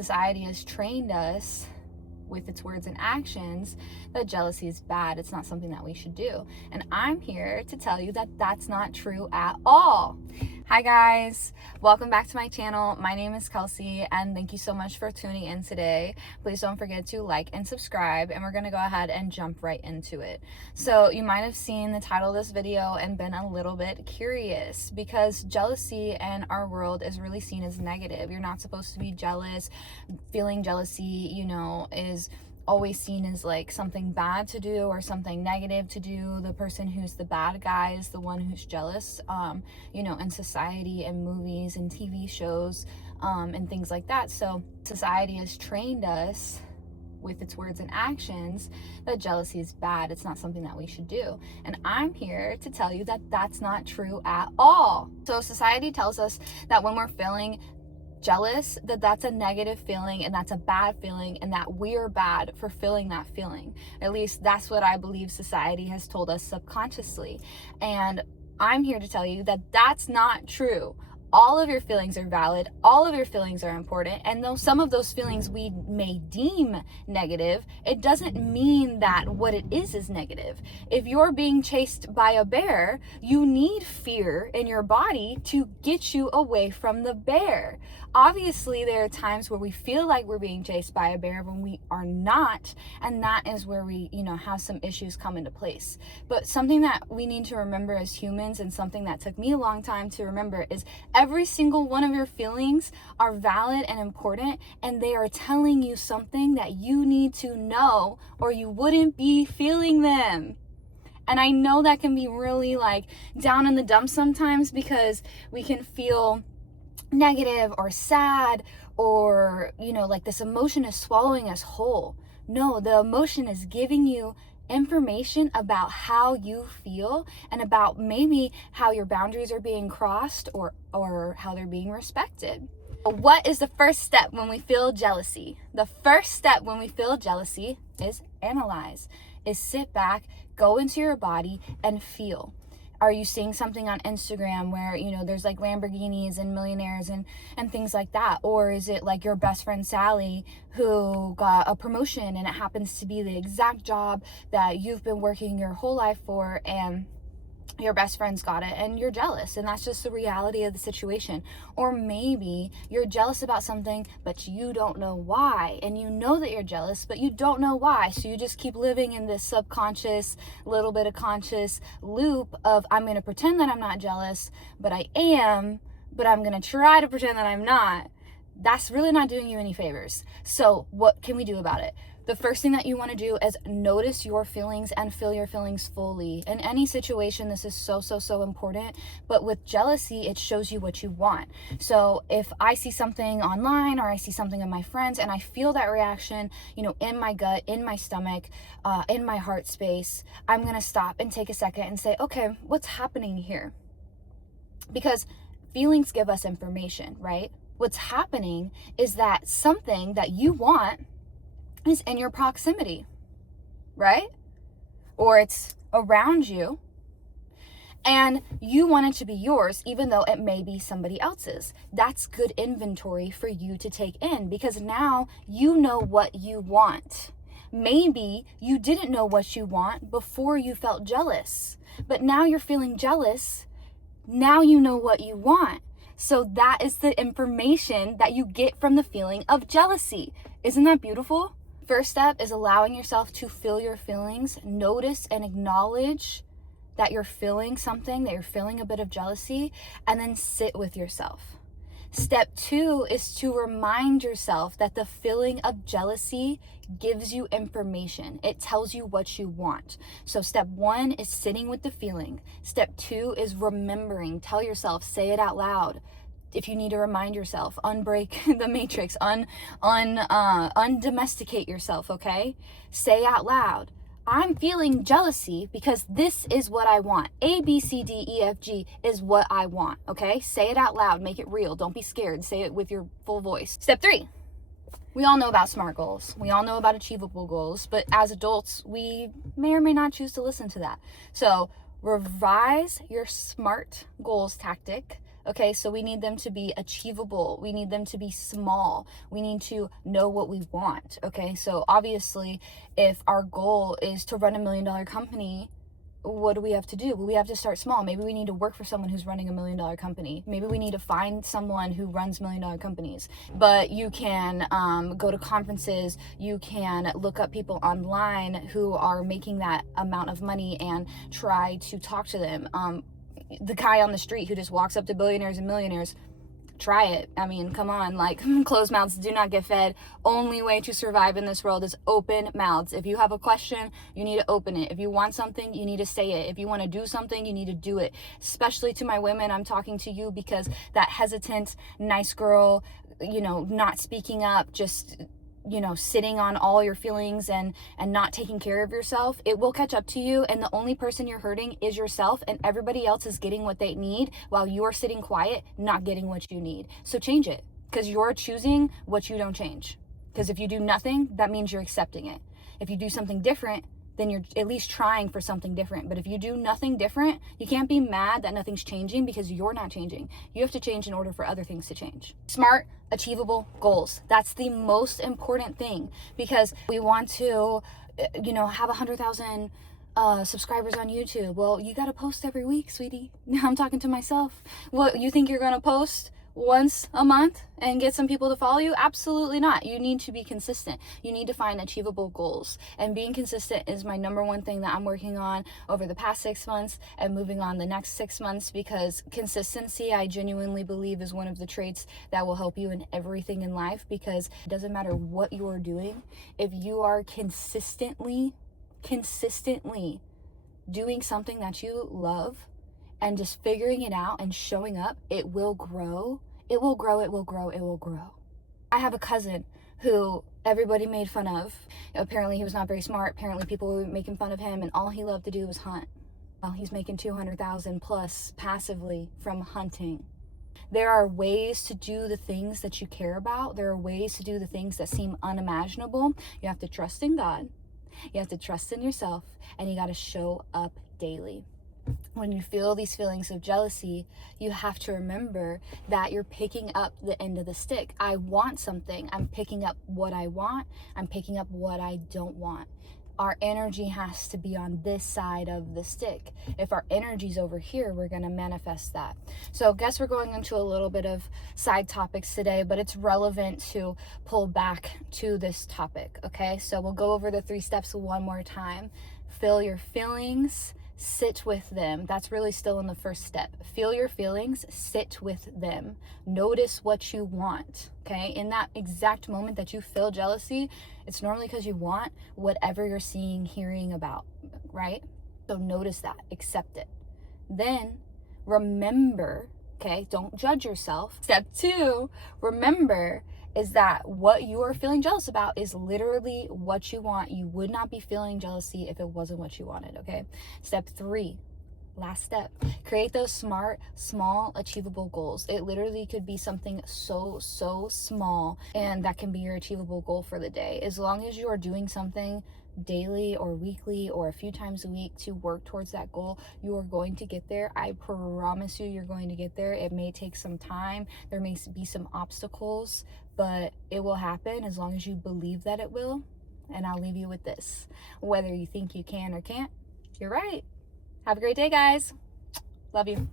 Society has trained us with its words and actions that jealousy is bad. It's not something that we should do. And I'm here to tell you that that's not true at all. Hi guys, welcome back to my channel. My name is Kelsey and thank you so much for tuning in today. Please don't forget to like and subscribe, and we're gonna go ahead and jump right into it. So you might have seen the title of this video and been a little bit curious, because jealousy in our world is really seen as negative. You're not supposed to be jealous. Feeling jealousy, is always seen as like something bad to do or something negative to do. The person who's the bad guy is the one who's jealous, in society and movies and TV shows and things like that. So society has trained us with its words and actions that jealousy is bad. It's not something that we should do. And I'm here to tell you that that's not true at all. So society tells us that when we're feeling jealous, that's a negative feeling and that's a bad feeling, and that we're bad for feeling that feeling. At least that's what I believe society has told us subconsciously. And I'm here to tell you that that's not true. All of your feelings are valid. All of your feelings are important. And though some of those feelings we may deem negative, it doesn't mean that what it is negative. If you're being chased by a bear, you need fear in your body to get you away from the bear. Obviously, there are times where we feel like we're being chased by a bear when we are not. And that is where we, have some issues come into place. But something that we need to remember as humans, and something that took me a long time to remember, is every single one of your feelings are valid and important, and they are telling you something that you need to know, or you wouldn't be feeling them. And I know that can be really down in the dumps sometimes, because we can feel negative or sad, or this emotion is swallowing us whole. No, the emotion is giving you information about how you feel, and about maybe how your boundaries are being crossed, or how they're being respected. What is the first step when we feel jealousy? The first step when we feel jealousy is analyze, is sit back, go into your body and feel. Are you seeing something on Instagram where, there's Lamborghinis and millionaires and things like that? Or is it like your best friend Sally who got a promotion and it happens to be the exact job that you've been working your whole life for, and your best friend's got it and you're jealous, and that's just the reality of the situation? Or maybe you're jealous about something but you don't know why, and you know that you're jealous but you don't know why, so you just keep living in this subconscious, little bit of conscious loop of, I'm going to pretend that I'm not jealous, but I am, but I'm going to try to pretend that I'm not. That's really not doing you any favors. So what can we do about it? The first thing that you want to do is notice your feelings and feel your feelings fully. In any situation, this is so important. But with jealousy, it shows you what you want. So if I see something online, or I see something of my friends, and I feel that reaction, in my gut, in my stomach, in my heart space, I'm going to stop and take a second and say, okay, what's happening here? Because feelings give us information, right? What's happening is that something that you want is in your proximity, right? Or it's around you, and you want it to be yours, even though it may be somebody else's. That's good inventory for you to take in, because now you know what you want. Maybe you didn't know what you want before you felt jealous, but now you're feeling jealous. Now you know what you want. So that is the information that you get from the feeling of jealousy. Isn't that beautiful? First step is allowing yourself to feel your feelings. Notice and acknowledge that you're feeling something, that you're feeling a bit of jealousy, and then sit with yourself. Step 2 is to remind yourself that the feeling of jealousy gives you information. It tells you what you want. So step 1 is sitting with the feeling. Step 2 is remembering. Tell yourself, say it out loud. If you need to remind yourself, unbreak the matrix, undomesticate yourself, okay? Say out loud, I'm feeling jealousy because this is what I want. A, B, C, D, E, F, G is what I want, okay? Say it out loud, make it real. Don't be scared. Say it with your full voice. Step 3, we all know about SMART goals. We all know about achievable goals, but as adults, we may or may not choose to listen to that. So revise your SMART goals tactic Okay, so we need them to be achievable. We need them to be small. We need to know what we want. Okay, so obviously, if our goal is to run $1 million company, what do we have to do? Well, we have to start small. Maybe we need to work for someone who's running $1 million company. Maybe we need to find someone who runs $1 million companies. But you can go to conferences. You can look up people online who are making that amount of money and try to talk to them. The guy on the street who just walks up to billionaires and millionaires, try it. I mean, come on, like, closed mouths do not get fed. Only way to survive in this world is open mouths. If you have a question, you need to open it. If you want something, you need to say it. If you want to do something, you need to do it. Especially to my women, I'm talking to you, because that hesitant, nice girl, not speaking up, just sitting on all your feelings and not taking care of yourself, it will catch up to you. And the only person you're hurting is yourself, and everybody else is getting what they need while you're sitting quiet, not getting what you need. So change it, because you're choosing what you don't change. Because if you do nothing, that means you're accepting it. If you do something different, then you're at least trying for something different. But if you do nothing different, you can't be mad that nothing's changing, because you're not changing. You have to change in order for other things to change. Smart, achievable goals. That's the most important thing, because we want to, have 100,000 subscribers on YouTube. Well, you got to post every week, sweetie. I'm talking to myself. What, you think you're going to post once a month and get some people to follow you? Absolutely not. You need to be consistent. You need to find achievable goals, and being consistent is my number one thing that I'm working on over the past 6 months and moving on the next 6 months, because consistency, I genuinely believe, is one of the traits that will help you in everything in life. Because it doesn't matter what you're doing, if you are consistently doing something that you love and just figuring it out and showing up, it will grow. It will grow, it will grow, it will grow. I have a cousin who everybody made fun of. Apparently he was not very smart. Apparently people were making fun of him, and all he loved to do was hunt. Well, he's making 200,000 plus passively from hunting. There are ways to do the things that you care about. There are ways to do the things that seem unimaginable. You have to trust in God. You have to trust in yourself, and you got to show up daily. When you feel these feelings of jealousy, you have to remember that you're picking up the end of the stick. I want something. I'm picking up what I want. I'm picking up what I don't want. Our energy has to be on this side of the stick. If our energy's over here, we're going to manifest that. So I guess we're going into a little bit of side topics today, but it's relevant to pull back to this topic, okay? So we'll go over the 3 steps one more time. Feel your feelings. Sit with them. That's really still in the first step. Feel your feelings, sit with them. Notice what you want, okay? In that exact moment that you feel jealousy, it's normally because you want whatever you're seeing, hearing about, right? So notice that, accept it. Then remember, okay, don't judge yourself. Step 2, remember is that what you are feeling jealous about is literally what you want. You would not be feeling jealousy if it wasn't what you wanted, okay? Step 3, last step, create those smart, small, achievable goals. It literally could be something so small, and that can be your achievable goal for the day. As long as you are doing something daily or weekly or a few times a week to work towards that goal, you are going to get there. I promise you, you're going to get there. It may take some time. There may be some obstacles, but it will happen as long as you believe that it will. And I'll leave you with this. Whether you think you can or can't, you're right. Have a great day, guys. Love you.